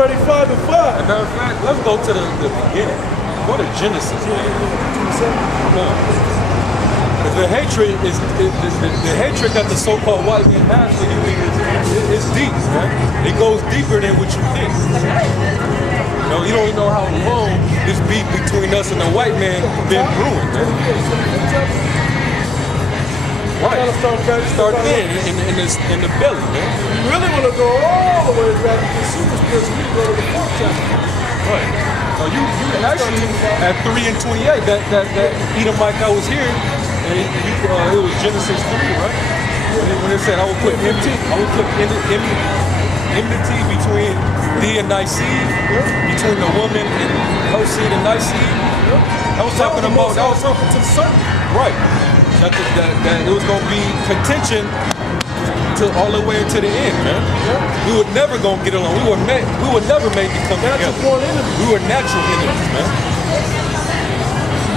35 and 5. As a matter of fact, let's go to the beginning. Go to Genesis, man. No. The hatred the hatred that the so-called white man has for you is deep, man. It goes deeper than what you think. You don't know how long this beef between us and the white man been brewing, man. Right. Start there in the belly, man. You really want to go all the way back to the super spiritual, you go to the 4th chapter. Right. So you actually at 3 and 28, that Edomite that was here, and it was Genesis 3, right? When it said I will put enmity between thee and thy seed, between the woman and her seed and thy seed. I was talking about that was something to the serpent. Right. That it was gonna be contention to all the way to the end, man. We were never gonna get along. We were never made to come together. We were natural enemies, man.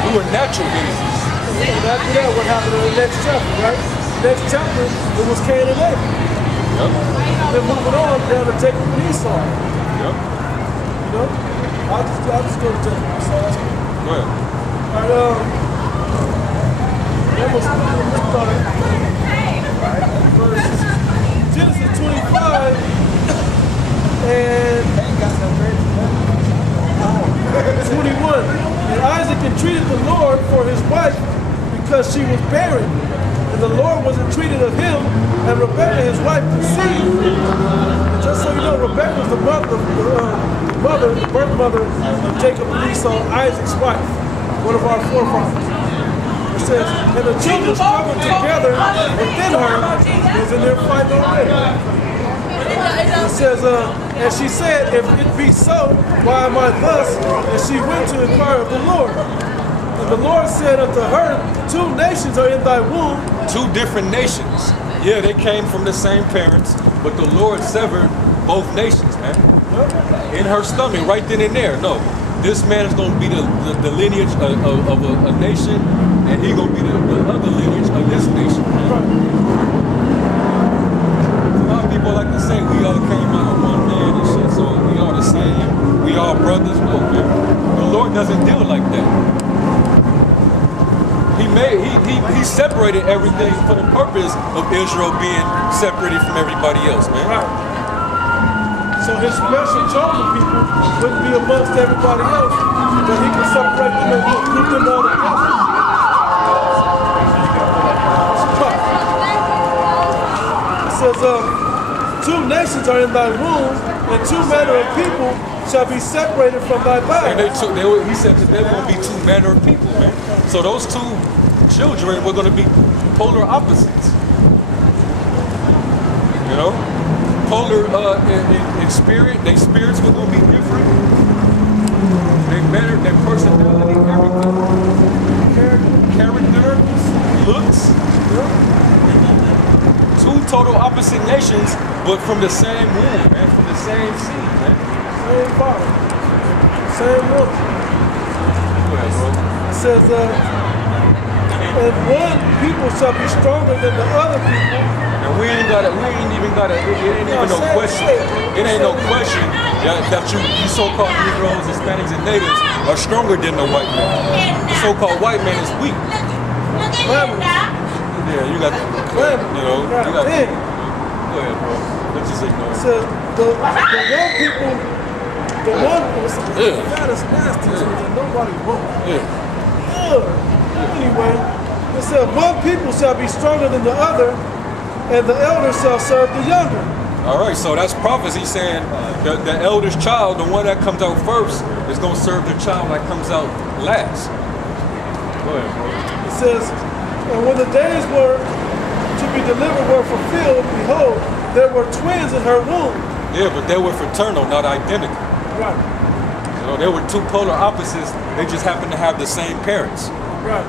We were natural enemies. And after that, what happened in the next chapter, right? Next chapter, it was Cain and Abel. Yep. Then moving on down to Jacob and Esau. Yep. I'll just go to Jacob and Esau. Go ahead. All right, Genesis 25 and 21. And Isaac entreated the Lord for his wife because she was barren. And the Lord was entreated of him, and Rebekah his wife conceived. And just so you know, Rebekah was the birth mother of Jacob and Esau, Isaac's wife, one of our forefathers. It says, and the children struggled together within her, was in their fight already. It says, and she said, if it be so, why am I thus? And she went to inquire of the Lord. And the Lord said unto her, 2 nations are in thy womb. 2 different nations. Yeah, they came from the same parents, but the Lord severed both nations, man. In her stomach, right then and there. No, this man is going to be the lineage of a nation, and he's going to be the other lineage of this nation. A lot of people like to say we all came out of one man and shit, so we all the same, we all brothers. No, man. The Lord doesn't deal like that. He separated everything for the purpose of Israel being separated from everybody else, man. Right. So his special chosen people wouldn't be amongst everybody else, but he can separate them and group them all together. It says, 2 nations are in thy womb, and 2 manner of people shall be separated from thy body. And he said that there will be 2 manner of people, man. So those 2 children were going to be polar opposites. You know? Polar in spirit, their spirits were going to be different. Their personality, everything. Character, looks. 2 total opposite nations, but from the same womb, man, from the same seed, man. Same father. Same woman. Go ahead, bro. It says, and one people shall be stronger than the other people. And it ain't even no question. It ain't no question that you so-called Negroes, Hispanics, and natives are stronger than the white man. The so-called white man is weak. Yeah, you got the, you know, you got the, go ahead, bro. Let's just ignore it. It says, the one people, the one person, that is nasty, that nobody wants. Anyway, it said, one people shall be stronger than the other, and the elder shall serve the younger. All right, so that's prophecy saying the eldest child, the one that comes out first, is going to serve the child that comes out last. Go ahead, bro. It says, and when the days were to be delivered were fulfilled, behold, there were twins in her womb. Yeah, but they were fraternal, not identical. Right. You know, they were 2 polar opposites. They just happened to have the same parents. Right.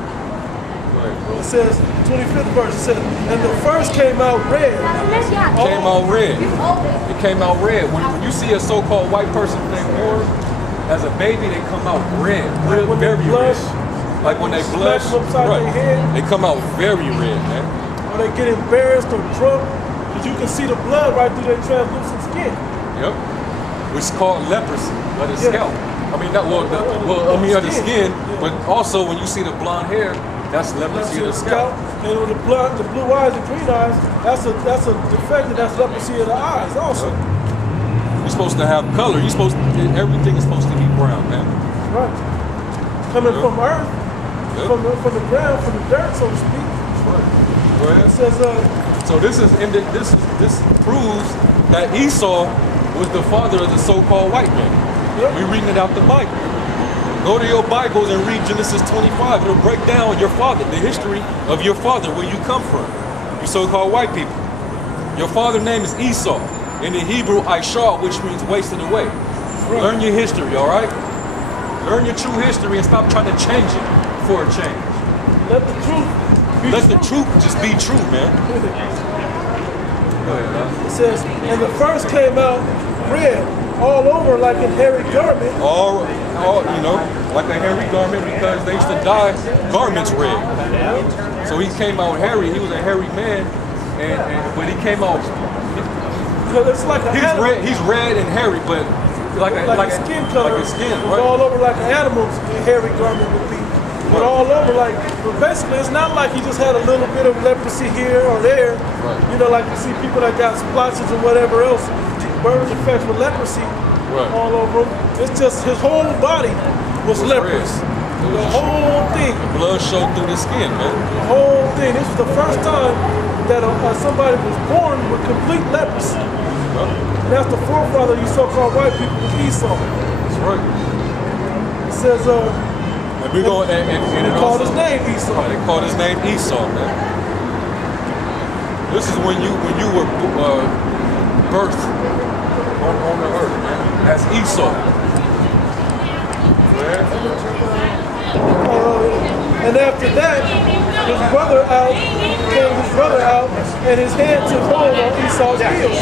It says, 25th verse, it says, and the first came out red. Came out red. It came out red. When you see a so-called white person being born, as a baby, they come out red. Like when very they blush, red. Like when they blush, right. They come out very red, man. Or they get embarrassed or drunk, because you can see the blood right through their translucent skin. Yep. which is called leprosy of the scalp. I mean, not well, of the skin, but also when you see the blonde hair, that's leprosy of the scalp. And with the blue eyes and green eyes, that's a defect, that's leprosy of the eyes also. You're supposed to have color. Everything is supposed to be brown, man. Right. Coming from earth, from the ground, from the dirt, so to speak. Right. It says, so this proves that Esau was the father of the so-called white man. Yep. We're reading it out the Bible. Go to your Bibles and read Genesis 25. It'll break down your father, the history of your father, where you come from. You so-called white people. Your father's name is Esau. In the Hebrew, Isha, which means wasted away. Right. Learn your history, all right? Learn your true history and stop trying to change it for a change. Let the truth be Let true. the truth just be true, man. It says, and the first came out red, all over like a hairy garment. All like a hairy garment, because they used to dye garments red. So he came out hairy. He was a hairy man, but he came out. It's like He's red and hairy, but like a skin color. Like a skin, It's right? all over like an animal's hairy garment would be. But all over but basically it's not like he just had a little bit of leprosy here or there. Right. You know, like you see people that got splotches or whatever else, burn effects with leprosy all over him. It's just his whole body was leprous. The whole thing. The blood showed through the skin, man. The whole thing. This was the first time that somebody was born with complete leprosy. And that's the forefather of you so-called white people, was Esau. That's right. It says, and we go and they called his name Esau. They called his name Esau, man. This is when you were birthed on the earth, man. As Esau. And after that, his brother out, and his hand took hold on Esau's heel.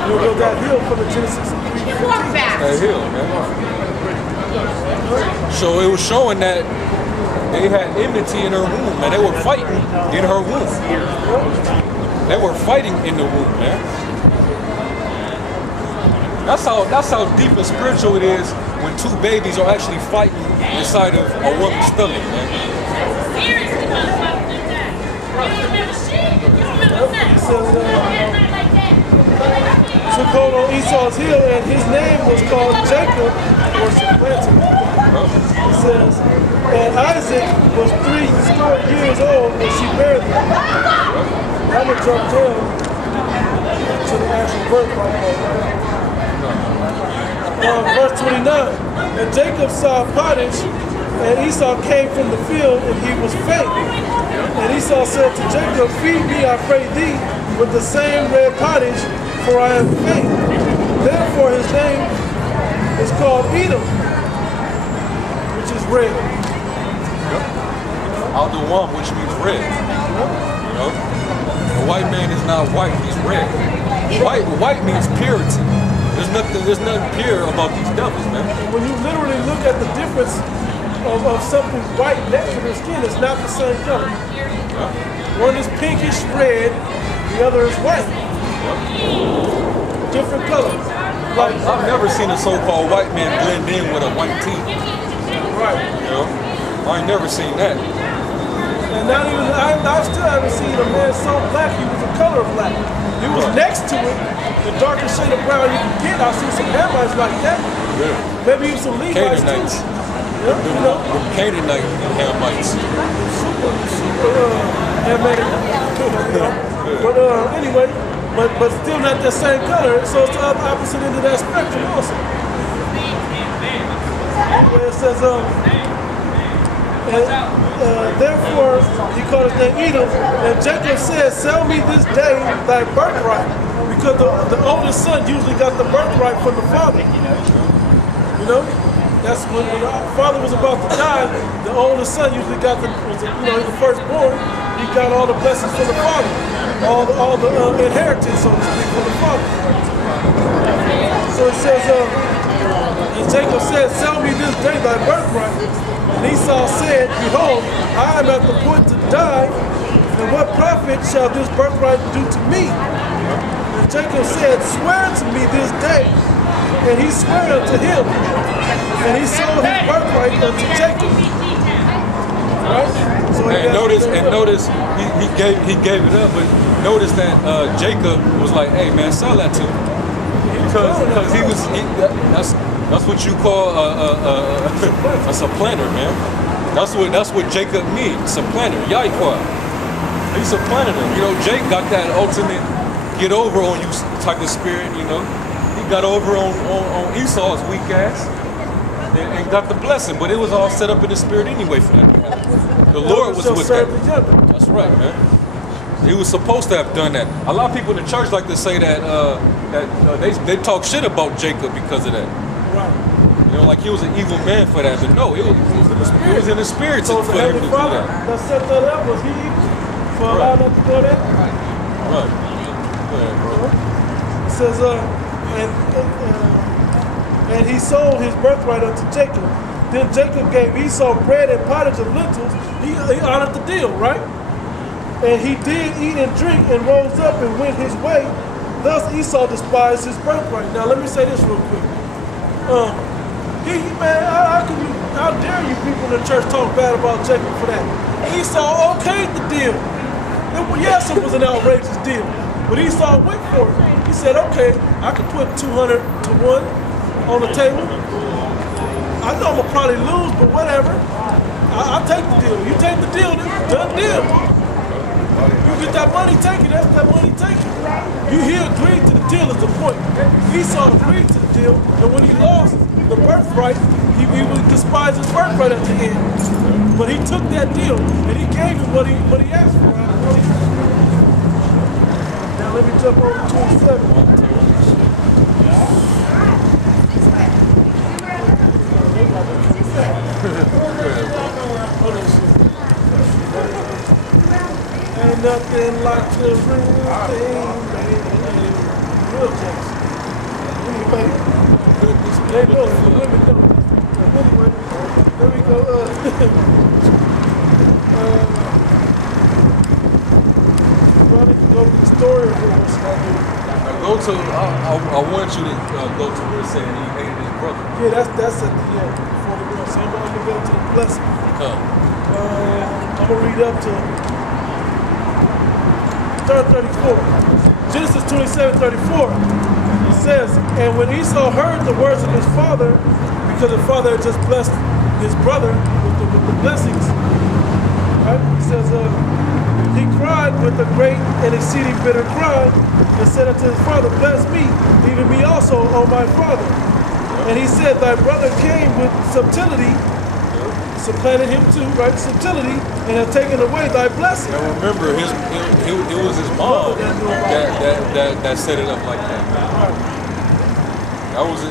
You know that heel from the Genesis 3:15. That heel, man. So it was showing that they had enmity in her womb, man. They were fighting in her womb. They were fighting in the womb, man. That's how deep and spiritual it is when two babies are actually fighting inside of a woman's stomach, man. Took hold on Esau's heel, and his name was called Jacob, or supplanted. It says, and Isaac was 3 years old when she married him. I'm going to jump down to the actual birth right now. Verse 29. And Jacob saw pottage, and Esau came from the field, and he was faint. And Esau said to Jacob, feed me, I pray thee, with the same red pottage, for I am faint. Therefore his name is called Edom, which is red. Al-Dawam, which means red. You know? The white man is not white, he's red. White means purity. There's nothing pure about these devils, man. When you literally look at the difference of something white next to their skin, it's not the same color. One is pinkish red, the other is white. Different colors. Like, I've never seen a so-called white man blend in with a white tee. Right. You know? I ain't never seen that. And not even, I still haven't seen a man so black he was the color of black. He was next to it, the darkest shade of brown you can get. I've seen some Hamites like that. Yeah. Maybe even some Levites Canaanites. too. Yeah, you know. The Canaanite Hamites. But anyway, but still not the same color, so it's the opposite end of that spectrum also. Anyway, it says, therefore he called his name Edom, and Jacob said, sell me this day thy birthright, because the oldest son usually got the birthright from the father. You know? That's when the father was about to die, the oldest son usually got the firstborn, he got all the blessings from the father, all the inheritance, so to speak, from the father. So it says, and Jacob said, sell me this day thy birthright. And Esau said, behold, I am at the point to die, and what profit shall this birthright do to me? And Jacob said, swear to me this day and he swore unto him, and he sold his birthright unto Jacob. Right? So notice he gave it up, but notice that Jacob was like, "Hey man, sell that to him," because that's what you call a supplanter, man. That's what Jacob means, supplanter, Yahweh. He supplanted him. You know, Jake got that ultimate get over on you type of spirit. You know, he got over on Esau's weak ass and got the blessing, but it was all set up in the spirit anyway for that to happen. The Lord was with that. That's right, man. He was supposed to have done that. A lot of people in the church like to say that they talk shit about Jacob because of that. Right. You know, like he was an evil man for that, but no, it was in the spirit So for the him to Heavenly do Father that. that set that up, was he evil for allowing that to go there? Right. Go ahead, bro. It says, and he sold his birthright unto Jacob. Then Jacob gave Esau bread and pottage of lentils. He honored the deal, right? And he did eat and drink and rose up and went his way. Thus Esau despised his birthright. Now let me say this real quick. How dare you people in the church talk bad about Jacob for that? Esau okayed the deal. Yes, it was an outrageous deal, but Esau went for it. He said, okay, I can put 200 to 1 on the table. I know I'm going to probably lose, but whatever. I'll take the deal. You take the deal, done deal. You get that money taken, that's that money taken. He agreed to the deal is the point. Esau agreed to the deal, and when he lost the birthright, he would despise his birthright at the end. But he took that deal, and he gave him what he asked for. Now let me jump over to 27. Ain't nothing like the real thing, baby. Real Jackson. They know, the women know. Anyway, let me go, running to go to the story of what should I do? I want you to go to where it said he hated his brother. Yeah, that's at the end. Before the blessing. So I'm gonna go to the blessing. I'm gonna read up to 34. Genesis 27:34. It says, and when Esau heard the words of his father, because the father had just blessed his brother with the blessings, right? He says, he cried with a great and exceeding bitter cry, and said unto his father, bless me, even me also, O my father. And he said, thy brother came with subtlety, supplanted him too, right? Subtlety, and have taken away thy blessing. Now remember, it was his mom that set it up like that. It was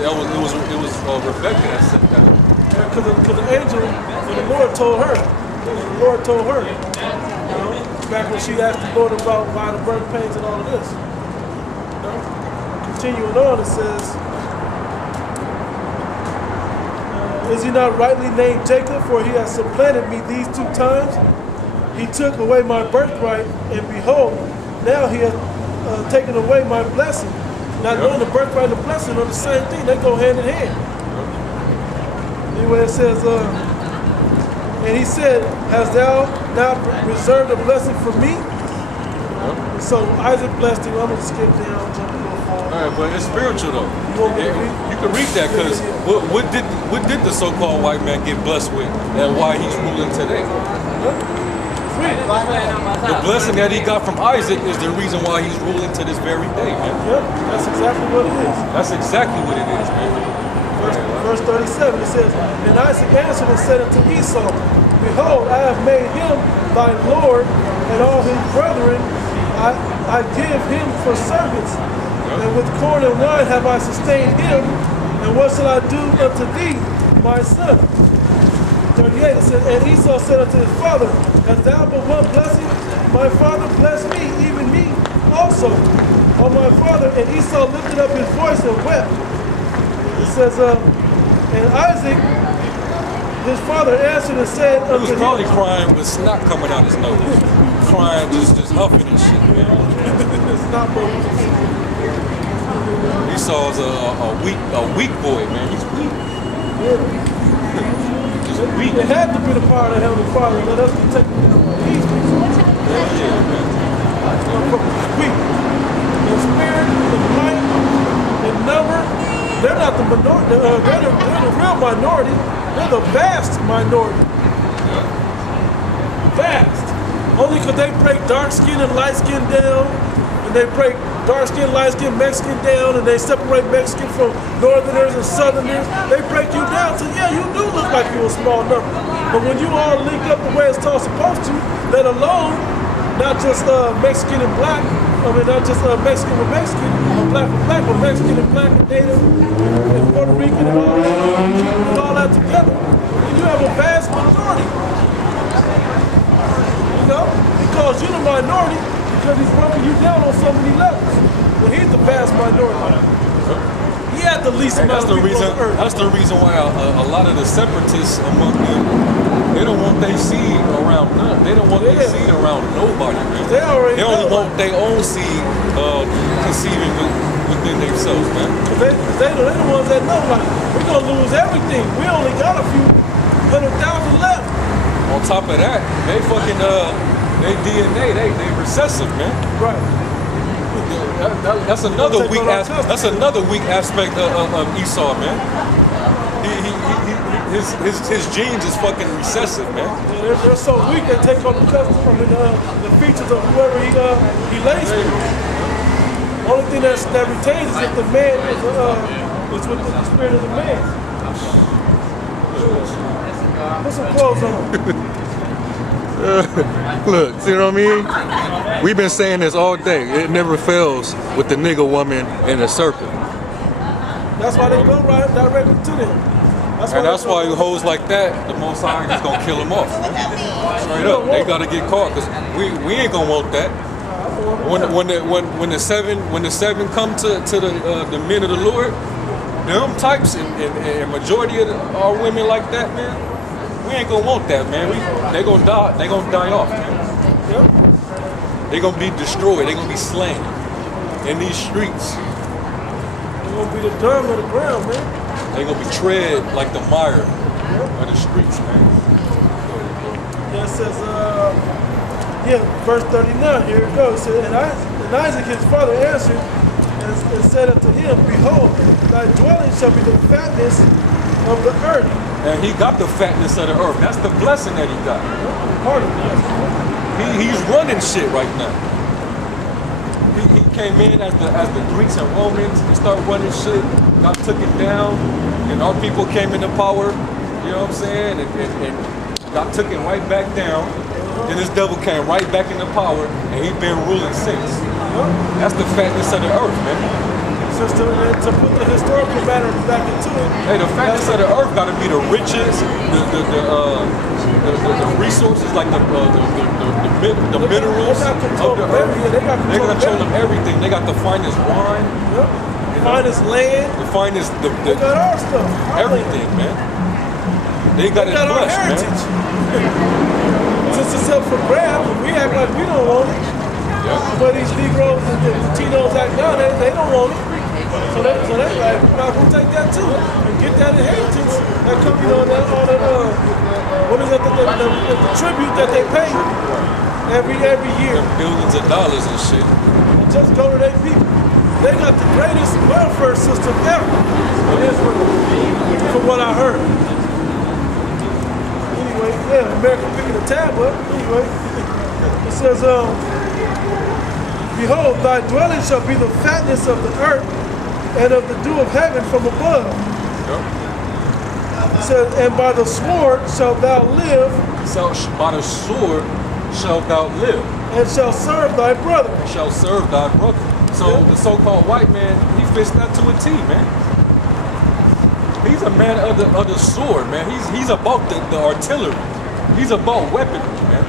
Rebecca that set that up. Because the angel, when the Lord told her, you know, back when she asked the Lord about why the birth pains and all of this. You know? Continuing on, it says, is he not rightly named Jacob, for he has supplanted me these 2 times? He took away my birthright, and behold, now he has taken away my blessing. Not knowing the birthright and the blessing are the same thing, they go hand in hand. Anyway, it says, and he said, hast thou now reserved a blessing for me? So Isaac blessed him. I'm going to skip down, jump a little forward. All right, but it's spiritual though. You can read that because what did the so-called white man get blessed with, and why he's ruling today? The blessing that he got from Isaac is the reason why he's ruling to this very day, man. Yep, that's exactly what it is. That's exactly what it is, man. Verse 37, it says, and Isaac answered and said unto Esau, behold, I have made him thy Lord, and all his brethren I give him for servants. And with corn and wine have I sustained him, and what shall I do unto thee, my son? 38, it says, and Esau said unto his father, hast thou but one blessing? My father bless me, even me also. O my father, and Esau lifted up his voice and wept. It says, and Isaac, his father answered and said unto him. He was probably crying with snot coming out his nose. Crying, just huffing and shit, man. It's not broken. Esau's a weak boy, man. He's weak. Just weak. It had to be the power of the Heavenly Father. Let us be taken care of by these people. Yeah, man. Weak. In spirit, in might, in number. They're not the minority. They're the real minority. They're the vast minority. Vast. Only because they break dark skin and light skin down, and they break dark skin, light skin, Mexican down, and they separate Mexican from northerners and southerners. They break you down, so yeah, you do look like you're a small number. But when you all link up the way it's all supposed to, let alone not just Mexican and black, I mean not just Mexican with Mexican, or black with black, but Mexican and black and Native and Puerto Rican and all that together, and you have a vast majority. You know? He calls you the minority because he's broken you down on so many levels. But he's the vast minority. He had the least amount of people on earth. That's the reason why a lot of the separatists among them, they don't want their seed around none. They don't want their seed around nobody, man. They already only want their own seed conceiving within themselves, man. They're the ones that know, like, we're going to lose everything. We only got a few 100,000 left. On top of that, they fucking they DNA, they recessive, man. Right. That's another weak that's another weak aspect of Esau, man. His genes is fucking recessive, man. Yeah, they're so weak they take on the custom, the features of whoever he lays with. Only thing that retains is if the man is with the spirit of the man. Put some clothes on. Look, see what I mean? We've been saying this all day. It never fails with the nigga woman and the serpent. That's why they go right directly to them. That's why hoes like that, the Most High is gonna kill them off. Straight up, they gotta get caught because we ain't gonna want that. When the seven come to the men of the Lord, them types and majority of our women like that, man. We ain't gonna want that, man. They gonna die. They gonna die off, man. Yep. They gonna be destroyed. They gonna be slain in these streets. They gonna be the dirt of the ground, man. They gonna be tread like the mire of the streets, man. Yeah, it says, verse 39. Here it goes. It said, and Isaac his father answered and said unto him, Behold, thy dwelling shall be the fatness of the earth. And he got the fatness of the earth. That's the blessing that he got. Part of it. He's running shit right now. He came in as the Greeks and Romans and started running shit, got took it down, and our people came into power, you know what I'm saying, and got took it right back down. Then this devil came right back into power, and he been ruling since. That's the fatness of the earth, man. Just to put the historical matter back into it. Hey, the fatness of the earth got to be the riches, the resources, like the minerals of the earth. They got control of everything. They got the finest wine, the finest land, the finest they got our stuff, everything, man. They got it blessed, man. Since it's up for grabs, we act like we don't want it. But these Negroes and the Latinos act down, they don't want it. So they like, we'll take that too and get that inheritance that comes, all that what is that, the tribute that they pay every year. Billions of dollars and shit. And just go to their people. They got the greatest welfare system ever in Israel, from what I heard. Anyway, America picking the tab up. Anyway, it says, Behold, thy dwelling shall be the fatness of the earth, and of the dew of heaven from above. It says, and by the sword shalt thou live. So by the sword shalt thou live. And shall serve thy brother. Shall serve thy brother. So the so-called white man, he fits that to a T, man. He's a man of the sword, man. He's about the artillery. He's about weaponry, man.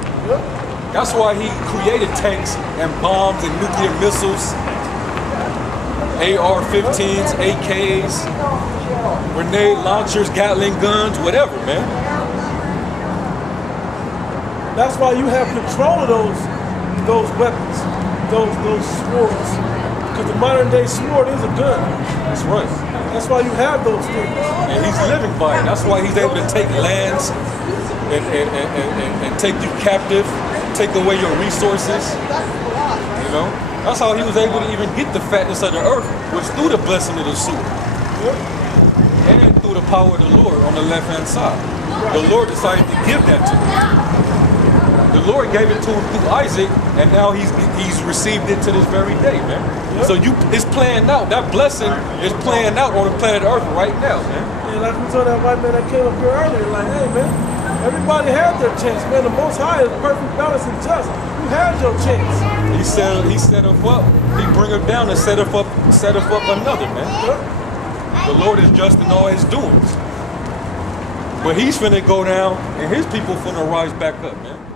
That's why he created tanks and bombs and nuclear missiles. AR-15s, AKs, grenade launchers, Gatling guns, whatever, man. That's why you have control of those weapons, those swords, Because the modern day sword is a gun. That's right. That's why you have those things. And he's living by it. That's why he's able to take lands and take you captive, take away your resources. You know? That's how he was able to even get the fatness of the earth, was through the blessing of the sword. And through the power of the Lord on the left-hand side. The Lord decided to give that to him. The Lord gave it to him through Isaac, and now he's received it to this very day, man. So it's playing out. That blessing is playing out on the planet Earth right now, man. And like we told that white man that came up here earlier, like, hey, man, everybody had their chance, man. The Most High is perfect, balanced, and just. You had your chance. He set him up. He bring him down and set him up another, man. The Lord is just in all his doings. But he's finna go down, and his people finna rise back up, man.